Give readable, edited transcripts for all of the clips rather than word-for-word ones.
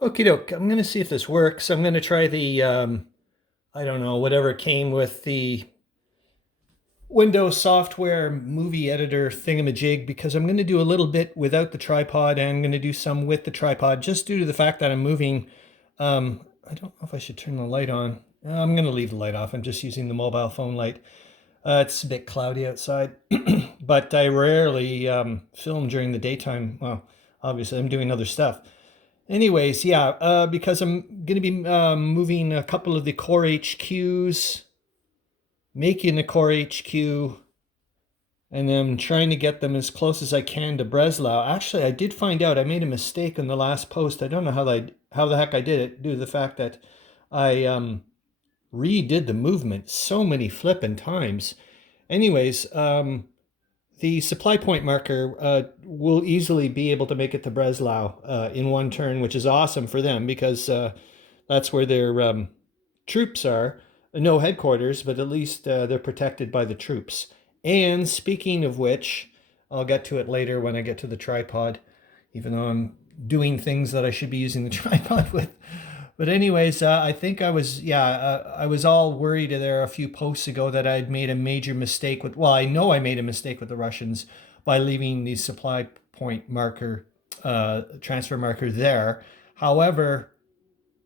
Okie doke. I'm going to see if this works. I'm going to try the, I don't know, whatever came with the Windows software movie editor thingamajig because I'm going to do a little bit without the tripod and I'm going to do some with the tripod just due to the fact that I'm moving. I don't know if I should turn the light on. I'm going to leave the light off. I'm just using the mobile phone light. It's a bit cloudy outside, but I rarely film during the daytime. Well, obviously, I'm doing other stuff. Anyways, yeah, because I'm going to be moving a couple of the core HQs, making the core HQ, and then trying to get them as close as I can to Breslau. Actually, I did find out I made a mistake in the last post. I don't know how the heck I did it, due to the fact that I redid the movement so many flippin' times. Anyways, the supply point marker will easily be able to make it to Breslau in one turn, which is awesome for them because that's where their troops are. No headquarters, but at least they're protected by the troops. And speaking of which, I'll get to it later when I get to the tripod, even though I'm doing things that I should be using the tripod with. But anyways, I think I was all worried there a few posts ago that I'd made a major mistake with, well, I know I made a mistake with the Russians by leaving the supply point marker, transfer marker there. However,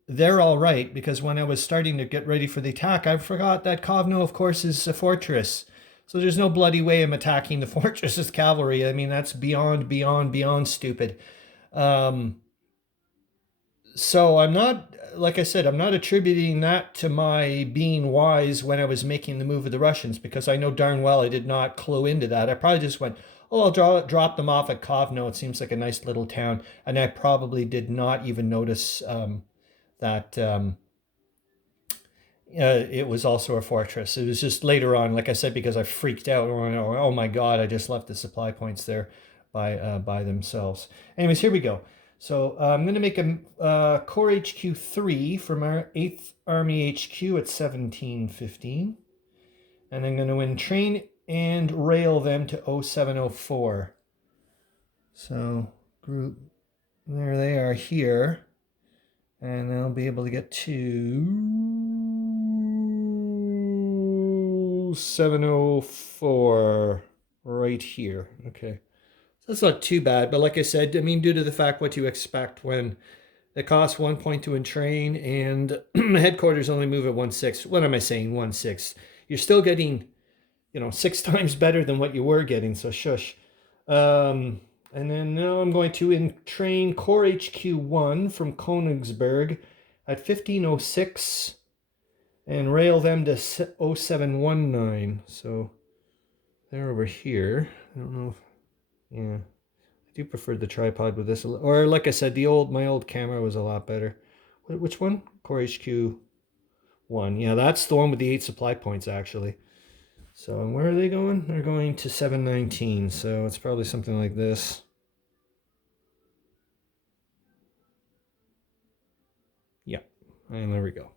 they're all right because when I was starting to get ready for the attack, I forgot that Kovno, of course, is a fortress. So there's no bloody way I'm attacking the fortress as cavalry. I mean, that's beyond stupid. Um, so I'm not, like I said, I'm not attributing that to my being wise when I was making the move of the Russians because I know darn well I did not clue into that. I probably just went, oh, drop them off at Kovno. It seems like a nice little town. And I probably did not even notice that it was also a fortress. It was just later on, like I said, because I freaked out. Oh my God, I just left the supply points there by themselves. Anyways, here we go. So I'm going to make a core HQ 3 from our 8th Army HQ at 1715. And I'm going to entrain and rail them to 0704. So group, there they are here. And they'll be able to get to 704 right here. Okay. That's not too bad, but like I said, I mean, due to the fact what you expect when it costs 1 point to entrain and headquarters only move at 1/6. What am I saying? 1/6. You're still getting, 6 times better than what you were getting, so shush. And then now I'm going to entrain Core HQ1 from Königsberg at 1506 and rail them to 0719. So they're over here. I don't know if, yeah. I do prefer the tripod with this. Or like I said, my old camera was a lot better. Which one? Core HQ1. Yeah, that's the one with the 8 supply points actually. So where are they going? They're going to 719. So it's probably something like this. Yeah, and there we go.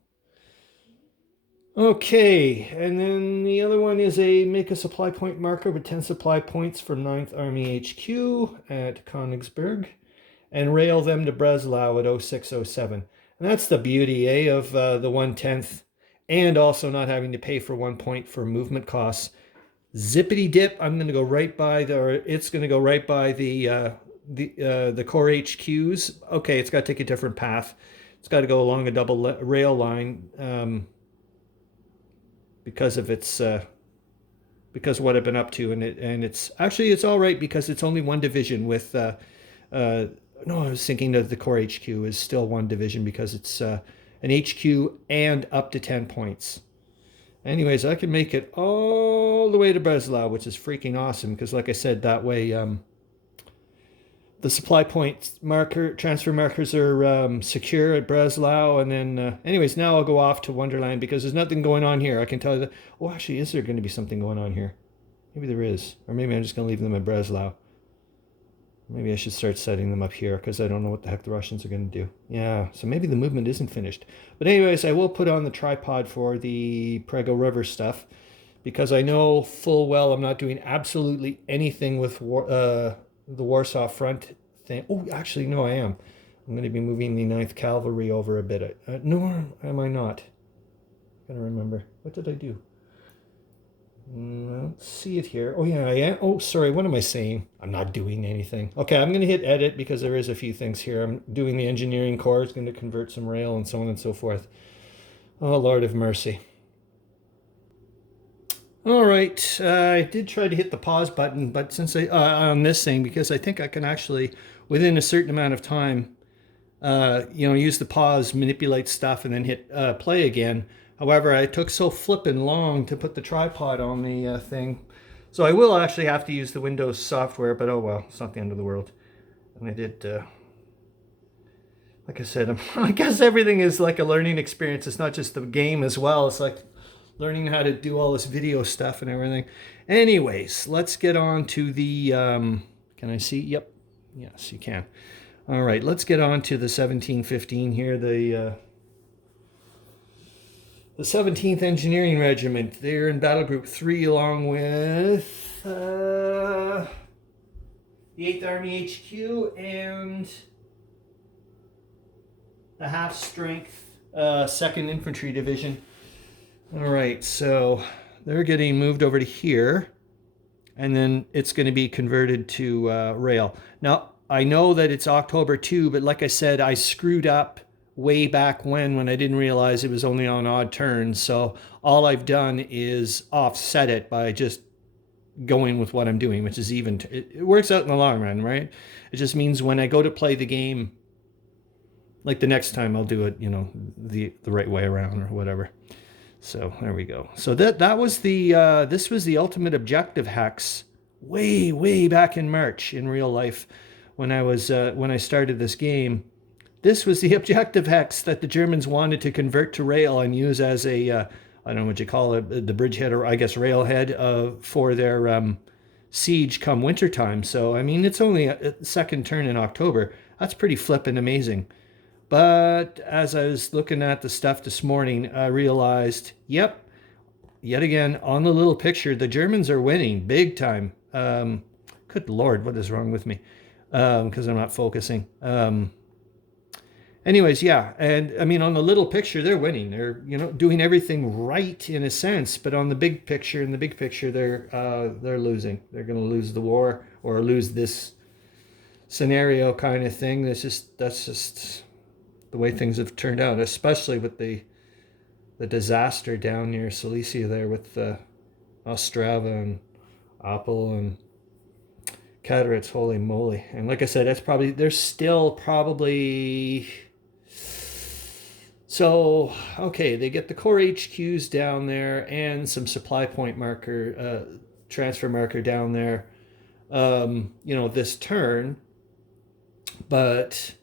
Okay, and then the other one is make a supply point marker with 10 supply points from 9th Army HQ at Königsberg and rail them to Breslau at 0607. And that's the beauty, of the 1/10th and also not having to pay for 1 point for movement costs. Zippity dip, I'm going to go right by it's going to go right by the core HQs. Okay, it's got to take a different path. It's got to go along a double rail line. Because of its because of what I've been up to, and it's actually it's all right because it's only one division with no, I was thinking that the core HQ is still one division because it's an HQ and up to 10 points. Anyways, I can make it all the way to Breslau, which is freaking awesome because, like I said, that way the supply point transfer markers are secure at Breslau, and then anyways, now I'll go off to Wonderland because there's nothing going on here. I can tell you that. Oh, actually, is there going to be something going on here? Maybe there is, or maybe I'm just going to leave them at Breslau. Maybe I should start setting them up here because I don't know what the heck the Russians are going to do. Yeah, so maybe the movement isn't finished. But anyways, I will put on the tripod for the Prego River stuff because I know full well I'm not doing absolutely anything with the Warsaw Front thing. Oh, actually, no, I am. I'm going to be moving the Ninth Cavalry over a bit. No, am I not? I gotta remember. What did I do? I don't see it here. Oh, yeah, I am. Oh, sorry. What am I saying? I'm not doing anything. Okay, I'm going to hit edit because there is a few things here. I'm doing the engineering core. It's going to convert some rail and so on and so forth. Oh, Lord of mercy. All right. I did try to hit the pause button, but since on this thing, because I think I can actually, within a certain amount of time, use the pause, manipulate stuff, and then hit play again. However, I took so flippin' long to put the tripod on the thing. So I will actually have to use the Windows software, but oh well, it's not the end of the world. And I did, like I said, I guess everything is like a learning experience. It's not just the game as well. It's like learning how to do all this video stuff and everything. Anyways, let's get on to the, can I see? Yep. Yes, you can. All right, let's get on to the 1715 here, the 17th Engineering Regiment. They're in Battle Group 3 along with the 8th Army HQ and the half-strength 2nd Infantry Division. All right, so they're getting moved over to here, and then it's going to be converted to rail. Now, I know that it's October 2, but like I said, I screwed up way back when I didn't realize it was only on odd turns. So all I've done is offset it by just going with what I'm doing, which is even. It works out in the long run, right? It just means when I go to play the game, like the next time I'll do it, the right way around or whatever. So there we go. So that was the this was the ultimate objective hex way back in March in real life when I started this game. This was the objective hex that the Germans wanted to convert to rail and use as a I don't know what you call it, the bridgehead, or I guess railhead for their siege come wintertime. So I mean, it's only a second turn in October. That's pretty flippin' amazing. But as I was looking at the stuff this morning, I realized, yep, yet again, on the little picture, the Germans are winning big time. Good Lord, what is wrong with me? Because I'm not focusing. Anyways, yeah, and I mean, on the little picture, they're winning. They're, doing everything right in a sense, but on the big picture, they're losing. They're going to lose the war or lose this scenario kind of thing. That's just the way things have turned out, especially with the disaster down near Silesia there with Ostrava and Apple and Katowice. Holy moly. And like I said, there's still probably... So, okay, they get the core HQs down there and some supply point marker, transfer marker down there, this turn. But...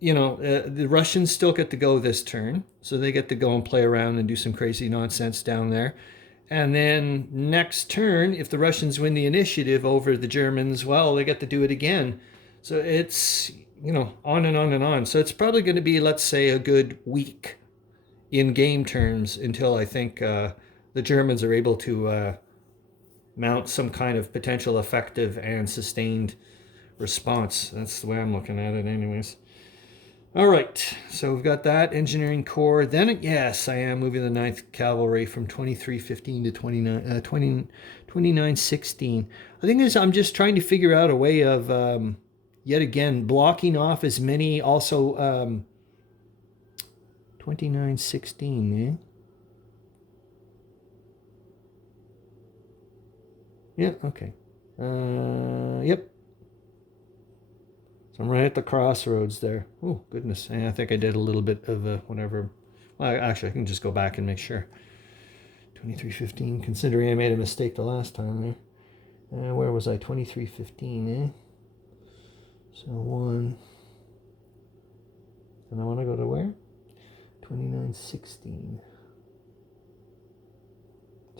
the Russians still get to go this turn, so they get to go and play around and do some crazy nonsense down there. And then next turn, if the Russians win the initiative over the Germans, well, they get to do it again. So it's, on and on and on. So it's probably going to be, let's say, a good week in game terms until I think the Germans are able to mount some kind of potential effective and sustained response. That's the way I'm looking at it anyways. All right, so we've got that engineering core. Then, yes, I am moving the 9th Cavalry from 2315 to 2916. I think I'm just trying to figure out a way of, yet again, blocking off as many also... 2916, eh? Yeah, okay. Yep. So I'm right at the crossroads there. Oh, goodness. I think I did a little bit of whatever. Well, actually, I can just go back and make sure. 2315, considering I made a mistake the last time there. Where was I? 2315, eh? So 1. And I want to go to where? 2916.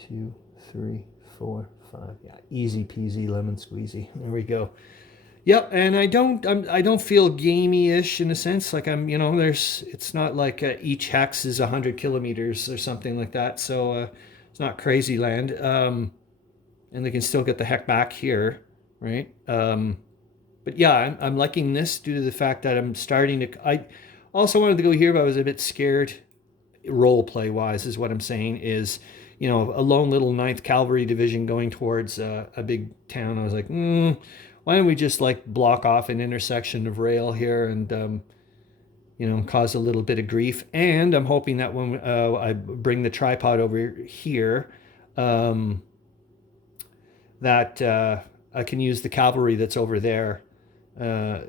2, 3, 4, 5. Yeah, easy peasy lemon squeezy. There we go. Yep, and I don't feel gamey-ish in a sense. Like it's not like each hex is 100 kilometers or something like that. So it's not crazy land. And they can still get the heck back here, right? But yeah, I'm liking this due to the fact that I'm starting to. I also wanted to go here, but I was a bit scared. Role play wise, is what I'm saying. Is a lone little Ninth Cavalry Division going towards a big town. I was like, why don't we just like block off an intersection of rail here and cause a little bit of grief. And I'm hoping that when I bring the tripod over here, um, that I can use the cavalry that's over there uh,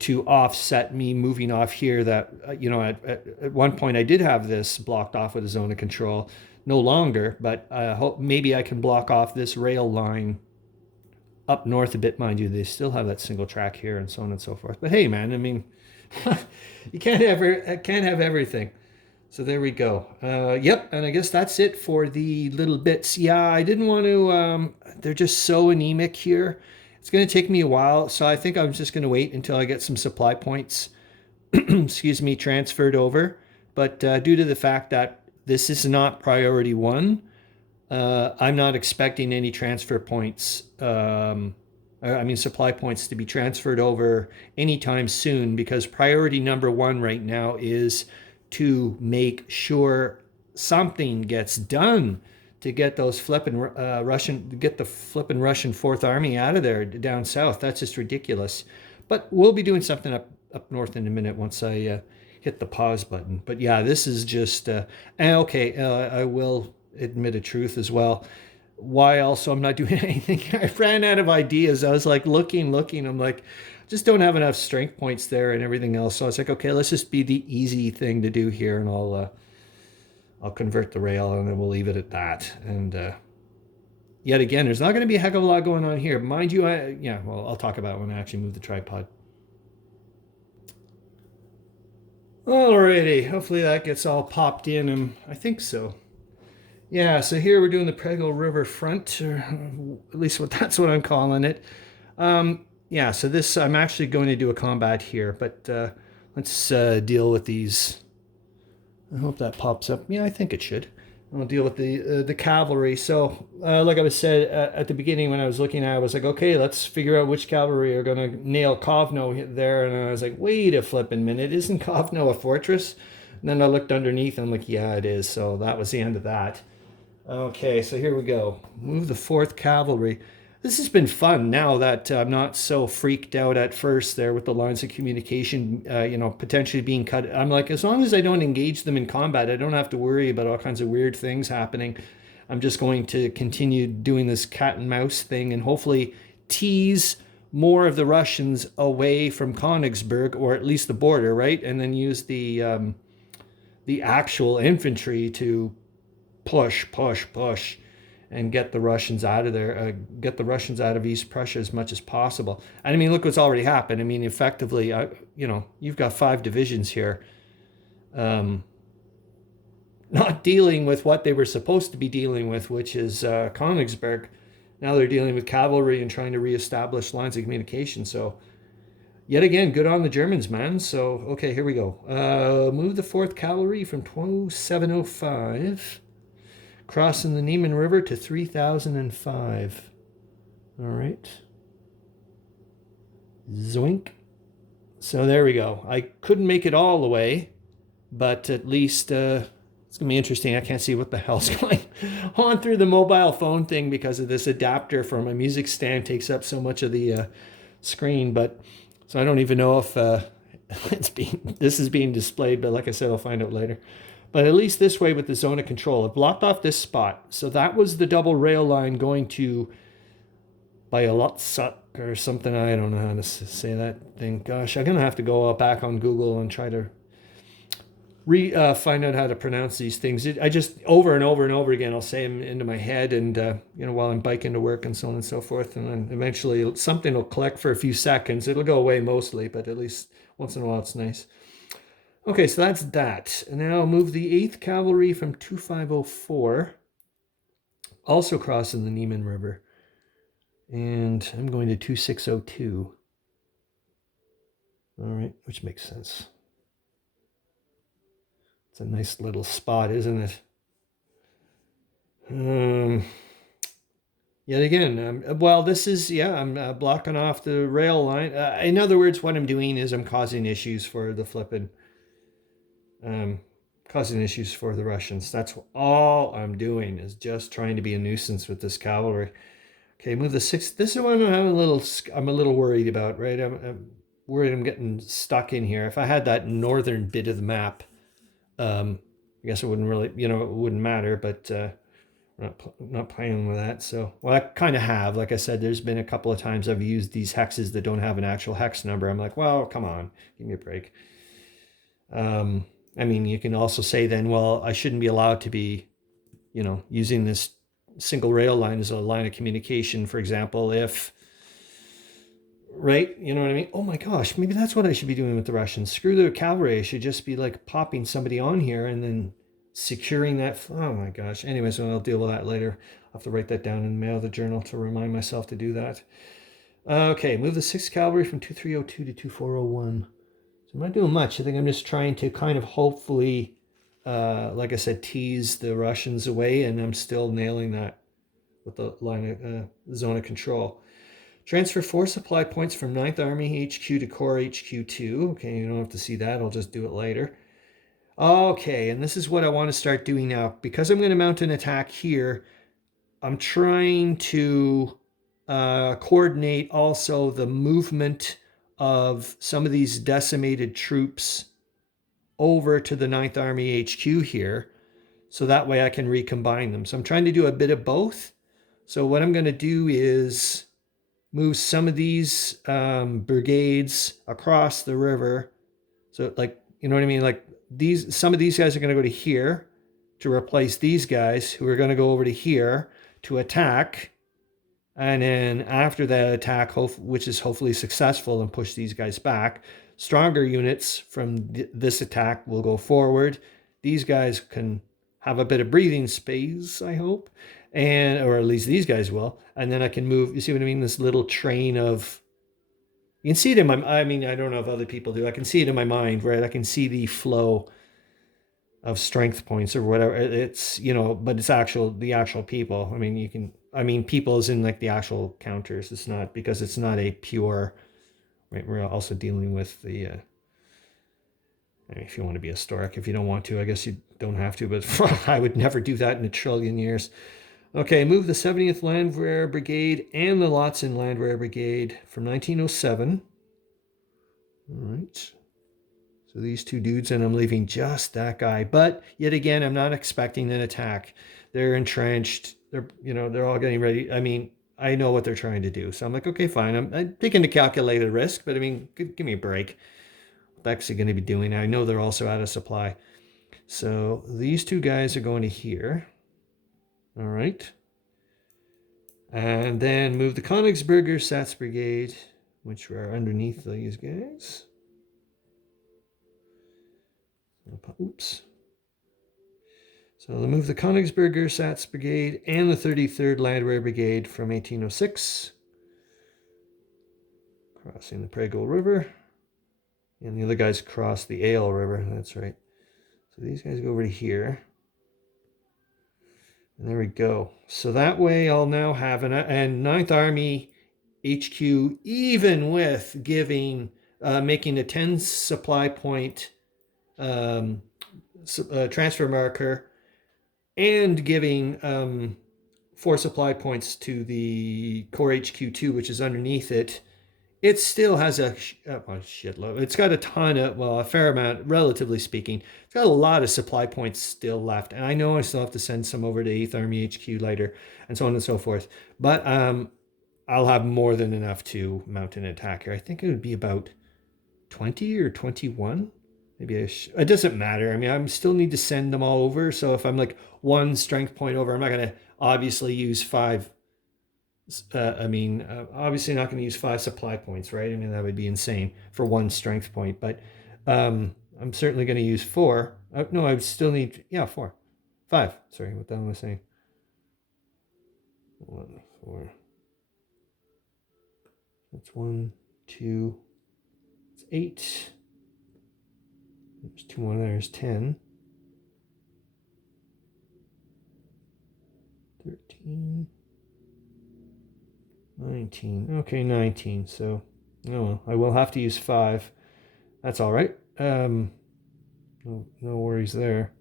to offset me moving off here. That at one point I did have this blocked off with a zone of control. No longer, but I hope maybe I can block off this rail line up north a bit. Mind you, they still have that single track here and so on and so forth. But hey, man, I mean, you can't have everything. So there we go. Yep, and I guess that's it for the little bits. Yeah, I didn't want to. They're just so anemic here. It's going to take me a while, so I think I'm just going to wait until I get some supply points, excuse me, transferred over. But due to the fact that this is not priority one, I'm not expecting any transfer points. I mean, supply points to be transferred over anytime soon because priority number one right now is to make sure something gets done to get those get the flipping Russian Fourth Army out of there down south. That's just ridiculous. But we'll be doing something up north in a minute once I hit the pause button. But yeah, this is just okay. I will admit a truth as well. Why also I'm not doing anything. I ran out of ideas. I was like looking. I'm like, just don't have enough strength points there and everything else. So I was like, okay, let's just be the easy thing to do here, and I'll convert the rail, and then we'll leave it at that. And yet again, there's not going to be a heck of a lot going on here, mind you. Well, I'll talk about it when I actually move the tripod. Alrighty, hopefully that gets all popped in, and I think so. Yeah, so here we're doing the Prego River front, or at least that's what I'm calling it. Yeah, so this, I'm actually going to do a combat here, but let's deal with these. I hope that pops up. Yeah, I think it should. I'll deal with the cavalry. So, like I was said at the beginning when I was looking at it, I was like, okay, let's figure out which cavalry are going to nail Kovno there. And I was like, wait a flipping minute, isn't Kovno a fortress? And then I looked underneath and I'm like, yeah, it is. So that was the end of that. Okay, so here we go. Move the 4th Cavalry. This has been fun now that I'm not so freaked out at first there with the lines of communication, potentially being cut. I'm like, as long as I don't engage them in combat, I don't have to worry about all kinds of weird things happening. I'm just going to continue doing this cat and mouse thing and hopefully tease more of the Russians away from Königsberg, or at least the border, right? And then use the actual infantry to push, and get the Russians out of there, get the Russians out of East Prussia as much as possible. And I mean, look what's already happened. I mean, effectively, you've got 5 divisions here, not dealing with what they were supposed to be dealing with, which is Königsberg. Now they're dealing with cavalry and trying to reestablish lines of communication. So, yet again, good on the Germans, man. So, okay, here we go. Move the 4th Cavalry from 2705. Crossing the Niemen River to 3005. All right. Zoink. So there we go. I couldn't make it all the way, but at least it's going to be interesting. I can't see what the hell's going on through the mobile phone thing because of this adapter for my music stand takes up so much of the screen. But so I don't even know if this is being displayed, but like I said, I'll find out later. But at least this way with the zone of control, it blocked off this spot. So that was the double rail line going to Byalotsk or something. I don't know how to say that thing. Gosh, I'm going to have to go back on Google and try to find out how to pronounce these things. I just over and over again, I'll say them into my head and, while I'm biking to work and so on and so forth. And then eventually something will collect for a few seconds. It'll go away mostly, but at least once in a while it's nice. Okay, so that's that. And now I'll move the 8th Cavalry from 2504, also crossing the Niemen River. And I'm going to 2602. All right, which makes sense. It's a nice little spot, isn't it? Yet again, well, this is, yeah, I'm blocking off the rail line. In other words, what I'm doing is I'm causing issues for the flipping, um, causing issues for the Russians. That's all I'm doing is just trying to be a nuisance with this cavalry. Okay, move the six. This is one I'm a little worried about, right? I'm worried I'm getting stuck in here. If I had that northern bit of the map, I guess it wouldn't really, it wouldn't matter, but not playing with that. So, well, I kind of have. Like I said, there's been a couple of times I've used these hexes that don't have an actual hex number. I'm like, well, come on, give me a break. I mean, you can also say then, well, I shouldn't be allowed to be, using this single rail line as a line of communication, for example, if, right, you know what I mean? Oh my gosh, maybe that's what I should be doing with the Russians. Screw the cavalry. I should just be like popping somebody on here and then securing that. Oh my gosh. Anyways, I'll deal with that later. I'll have to write that down in the mail the journal to remind myself to do that. Okay, move the 6th Cavalry from 2302 to 2401. So I'm not doing much. I think I'm just trying to kind of hopefully, like I said, tease the Russians away, and I'm still nailing that with the line of zone of control. Transfer 4 supply points from 9th Army HQ to Corps HQ 2. Okay, you don't have to see that. I'll just do it later. Okay, and this is what I want to start doing now. Because I'm going to mount an attack here, I'm trying to coordinate also the movement of some of these decimated troops over to the 9th Army HQ here, so that way I can recombine them. So I'm trying to do a bit of both. So what I'm going to do is move some of these brigades across the river. So like, you know what I mean? Like some of these guys are going to go to here to replace these guys who are going to go over to here to attack. And then after that attack, which is hopefully successful and push these guys back, stronger units from this attack will go forward. These guys can have a bit of breathing space, I hope, or at least these guys will. And then I can move. You see what I mean? This little train of. You can see it in my. I mean, I don't know if other people do. I can see it in my mind, right? I can see the flow of strength points or whatever. It's but it's the actual people. I mean, people is in like the actual counters. It's not, because it's not a pure. Right, we're also dealing with the. I mean, if you want to be a Stork, if you don't want to, I guess you don't have to. But I would never do that in a trillion years. Okay, move the 70th Landwehr Brigade and the Lotson Landwehr Brigade from 1907. All right. So these two dudes, and I'm leaving just that guy. But yet again, I'm not expecting an attack. They're entrenched. They're all getting ready. I mean, I know what they're trying to do. So I'm like, okay, fine. I'm taking the calculated risk, but I mean, give me a break. What's actually going to be doing? I know they're also out of supply. So these two guys are going to here. All right. And then move the Königsberger Sats Brigade, which are underneath these guys. Oops. So they'll move the Königsberger Sats Brigade and the 33rd Landwehr Brigade from 1806, crossing the Prego River. And the other guys cross the Ale River, that's right. So these guys go over to here. And there we go. So that way I'll now have and 9th Army HQ, even with making a 10 supply point transfer marker and giving 4 supply points to the Core HQ2, which is underneath it, it still has a shitload. It's got a fair amount, relatively speaking. It's got a lot of supply points still left. And I know I still have to send some over to 8th Army HQ later, and so on and so forth. But I'll have more than enough to mount an attack here. I think it would be about 20 or 21. Maybe it doesn't matter. I mean, I still need to send them all over. So if I'm like 1 strength point over, I'm not going to obviously use 5. Obviously not going to use 5 supply points, right? I mean, that would be insane for 1 strength point. But I'm certainly going to use 4. No, I would still need 4, 5. Sorry, what the hell am I saying? 1, 4. That's 1, 2. It's 8. There's 2 more. There's 10. 13. 19. Okay, 19. So, oh well, I will have to use 5. That's all right. No worries there.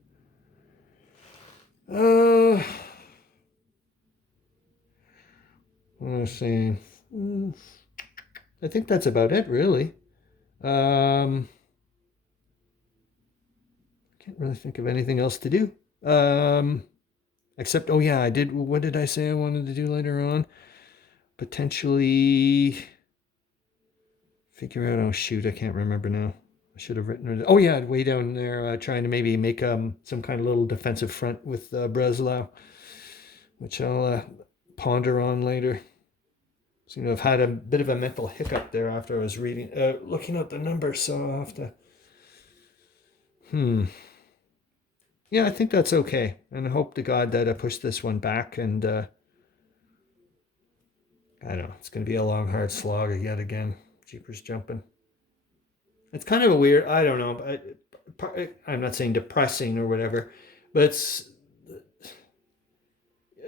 What was I saying? I think that's about it, really. Can't really think of anything else to do. Except, oh yeah, I did. What did I say I wanted to do later on? Potentially figure out. Oh shoot, I can't remember now. I should have written it. Oh yeah, way down there, trying to maybe make some kind of little defensive front with Breslau, which I'll ponder on later. Seem to have had a bit of a mental hiccup there after I was looking at the numbers. So I'll have to. Yeah, I think that's okay, and I hope to God that I push this one back. And I don't know, it's going to be a long, hard slog yet again. Jeepers jumping. It's kind of a weird. I don't know. I'm not saying depressing or whatever, but it's,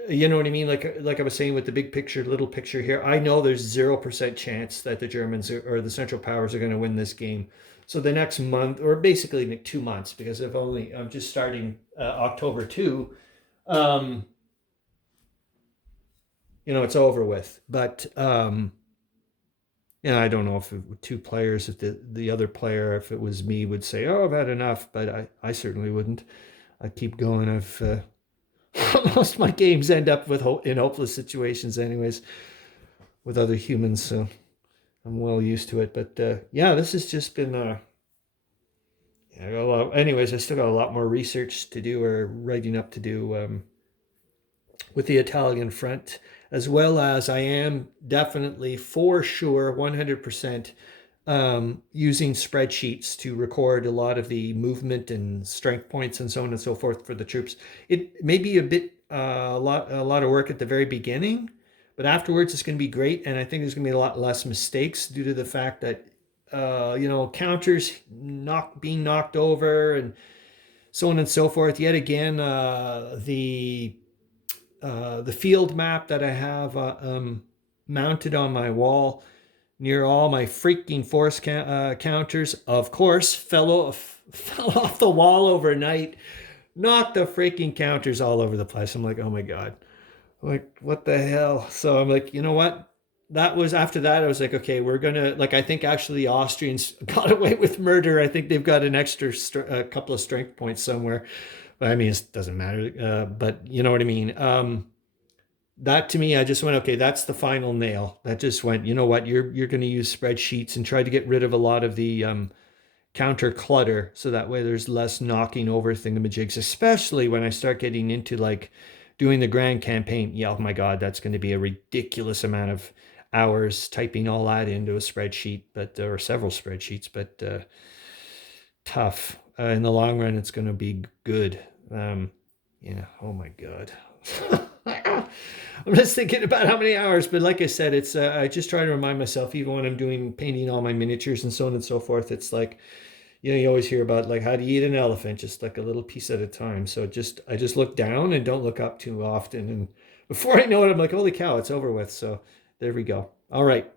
you know what I mean. Like I was saying with the big picture, little picture here. I know there's 0% chance that the Germans or the Central Powers are going to win this game. So the next month, or basically 2 months, because I'm just starting October 2. It's over with. But I don't know if it were 2 players, if the other player, if it was me, would say, "Oh, I've had enough," but I certainly wouldn't. I'd keep going. Most of my games end up in hopeless situations, anyways, with other humans, so I'm well used to it. But this has just been. I got a lot. Anyways, I still got a lot more research to do or writing up to do with the Italian front, as well as I am definitely for sure 100% using spreadsheets to record a lot of the movement and strength points and so on and so forth for the troops. It may be a lot of work at the very beginning, but afterwards it's going to be great, and I think there's going to be a lot less mistakes due to the fact that counters being knocked over and so on and so forth. Yet again, the field map that I have mounted on my wall near all my freaking force counters, of course, fell off the wall overnight, knocked the freaking counters all over the place. I'm like, oh my God, like what the hell? So I'm like, you know what? That was after that. I was like, okay, we're gonna I think actually the Austrians got away with murder. I think they've got an extra couple of strength points somewhere. But I mean, it doesn't matter. But you know what I mean. That to me, I just went, okay, that's the final nail. That just went, you know what, you're going to use spreadsheets and try to get rid of a lot of the counter clutter, so that way there's less knocking over thingamajigs, especially when I start getting into doing the grand campaign. Yeah, oh my God, that's going to be a ridiculous amount of hours typing all that into a spreadsheet, or several spreadsheets, but tough. In the long run, it's going to be good. Oh my God. I'm just thinking about how many hours, but like I said, it's I just try to remind myself, even when I'm painting all my miniatures and so on and so forth, it's like, you always hear about how to eat an elephant, just like a little piece at a time. So I just look down and don't look up too often, and before I know it, I'm like, holy cow, it's over with. So there we go. All right,